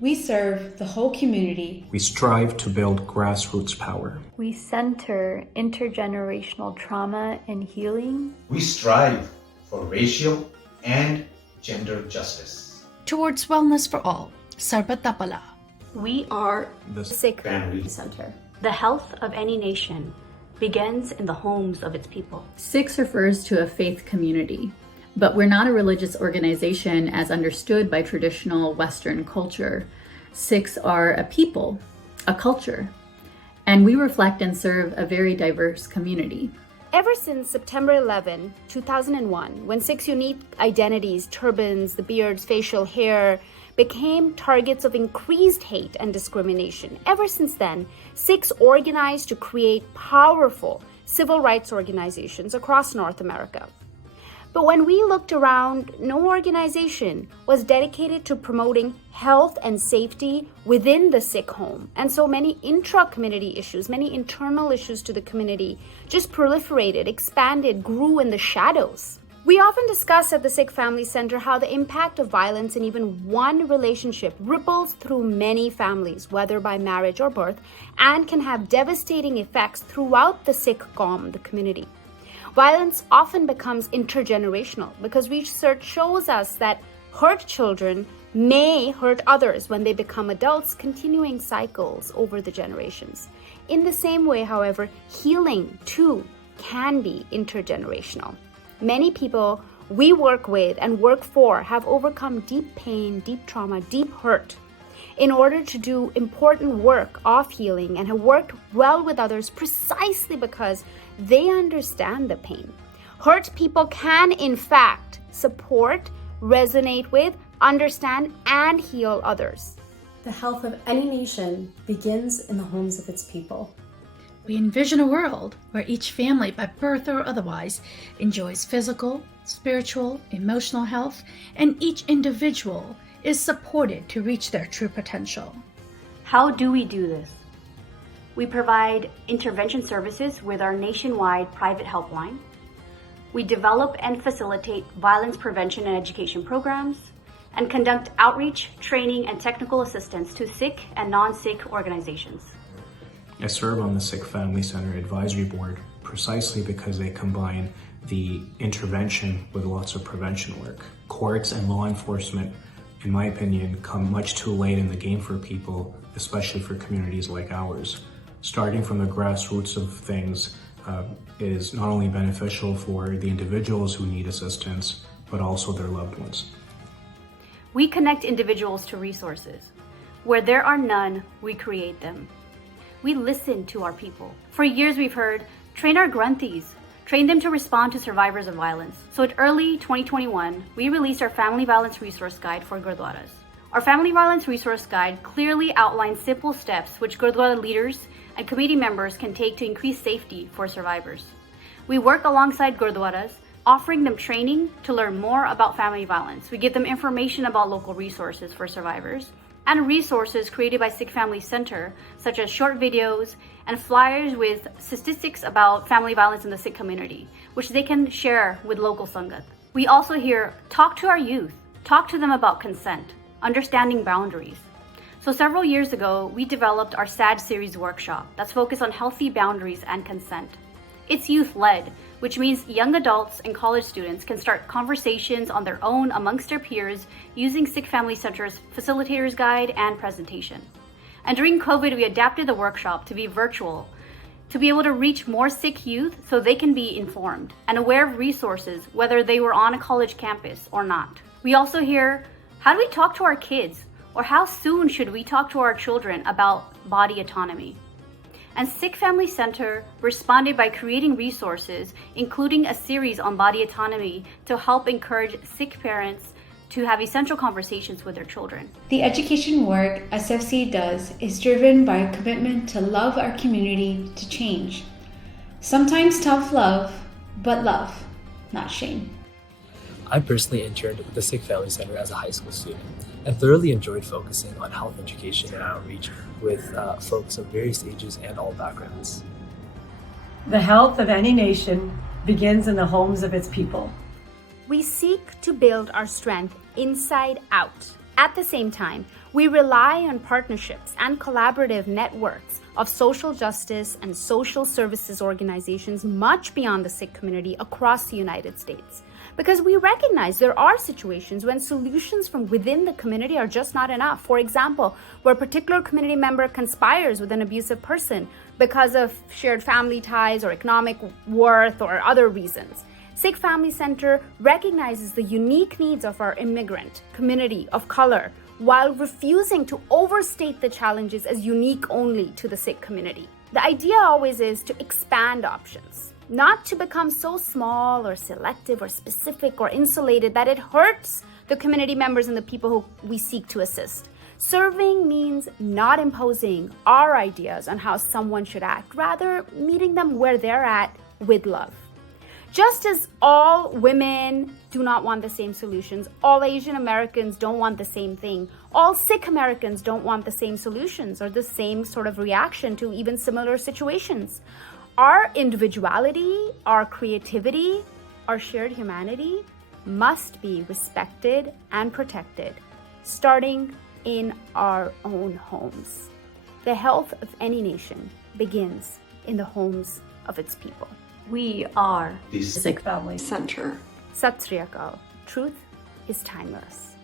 We serve the whole community. We strive to build grassroots power. We center intergenerational trauma and healing. We strive for racial and gender justice. Towards wellness for all. Sarbata pala. We are The Sikh Family Center. The health of any nation begins in the homes of its people. Sikhs refers to a faith community, but we're not a religious organization as understood by traditional Western culture. Sikhs are a people, a culture, and we reflect and serve a very diverse community. Ever since September 11, 2001, when Sikhs' unique identities, turbans, the beards, facial hair, became targets of increased hate and discrimination, ever since then, Sikhs organized to create powerful civil rights organizations across North America. But when we looked around, no organization was dedicated to promoting health and safety within the Sikh home. And so many intra-community issues, many internal issues to the community just proliferated, expanded, grew in the shadows. We often discuss at the Sikh Family Center how the impact of violence in even one relationship ripples through many families, whether by marriage or birth, and can have devastating effects throughout the Sikh Qaum, the community. Violence often becomes intergenerational because research shows us that hurt children may hurt others when they become adults, continuing cycles over the generations. In the same way, however, healing too can be intergenerational. Many people we work with and work for have overcome deep pain, deep trauma, deep hurt in order to do important work of healing and have worked well with others precisely because they understand the pain. Hurt people can, in fact, support, resonate with, understand, and heal others. The health of any nation begins in the homes of its people. We envision a world where each family, by birth or otherwise, enjoys physical, spiritual, emotional health, and each individual is supported to reach their true potential. How do we do this? We provide intervention services with our nationwide private helpline. We develop and facilitate violence prevention and education programs, and conduct outreach, training, and technical assistance to Sikh and non-Sikh organizations. I serve on the Sikh Family Center Advisory Board precisely because they combine the intervention with lots of prevention work. Courts and law enforcement, in my opinion, come much too late in the game for people, especially for communities like ours. Starting from the grassroots of things is not only beneficial for the individuals who need assistance, but also their loved ones. We connect individuals to resources. Where there are none, we create them. We listen to our people. For years we've heard, train our grunties, train them to respond to survivors of violence. So in early 2021, we released our Family Violence Resource Guide for Gurdwaras. Our Family Violence Resource Guide clearly outlines simple steps which Gurdwara leaders and committee members can take to increase safety for survivors. We work alongside Gurdwaras, offering them training to learn more about family violence. We give them information about local resources for survivors and resources created by Sikh Family Center, such as short videos and flyers with statistics about family violence in the Sikh community, which they can share with local Sangat. We also hear, talk to our youth, talk to them about consent, understanding boundaries. So several years ago, we developed our SAD series workshop that's focused on healthy boundaries and consent. It's youth-led, which means young adults and college students can start conversations on their own amongst their peers using Sikh Family Center's Facilitator's Guide and presentation. And during COVID, we adapted the workshop to be virtual, to be able to reach more Sikh youth so they can be informed and aware of resources, whether they were on a college campus or not. We also hear, how do we talk to our kids? Or how soon should we talk to our children about body autonomy? And Sikh Family Center responded by creating resources, including a series on body autonomy to help encourage Sikh parents to have essential conversations with their children. The education work SFC does is driven by a commitment to love our community to change. Sometimes tough love, but love, not shame. I personally interned with the Sikh Family Center as a high school student and thoroughly enjoyed focusing on health education and outreach with folks of various ages and all backgrounds. The health of any nation begins in the homes of its people. We seek to build our strength inside out At the same time, we rely on partnerships and collaborative networks of social justice and social services organizations much beyond the Sikh community across the United States. Because we recognize there are situations when solutions from within the community are just not enough. For example, where a particular community member conspires with an abusive person because of shared family ties or economic worth or other reasons. Sikh Family Center recognizes the unique needs of our immigrant community of color while refusing to overstate the challenges as unique only to the Sikh community. The idea always is to expand options, not to become so small or selective or specific or insulated that it hurts the community members and the people who we seek to assist. Serving means not imposing our ideas on how someone should act, rather meeting them where they're at with love. Just as all women do not want the same solutions, all Asian Americans don't want the same thing, all Sikh Americans don't want the same solutions or the same sort of reaction to even similar situations. Our individuality, our creativity, our shared humanity must be respected and protected, starting in our own homes. The health of any nation begins in the homes of its people. We are the Sikh Family Center. Sat Sri Akal. Truth is timeless.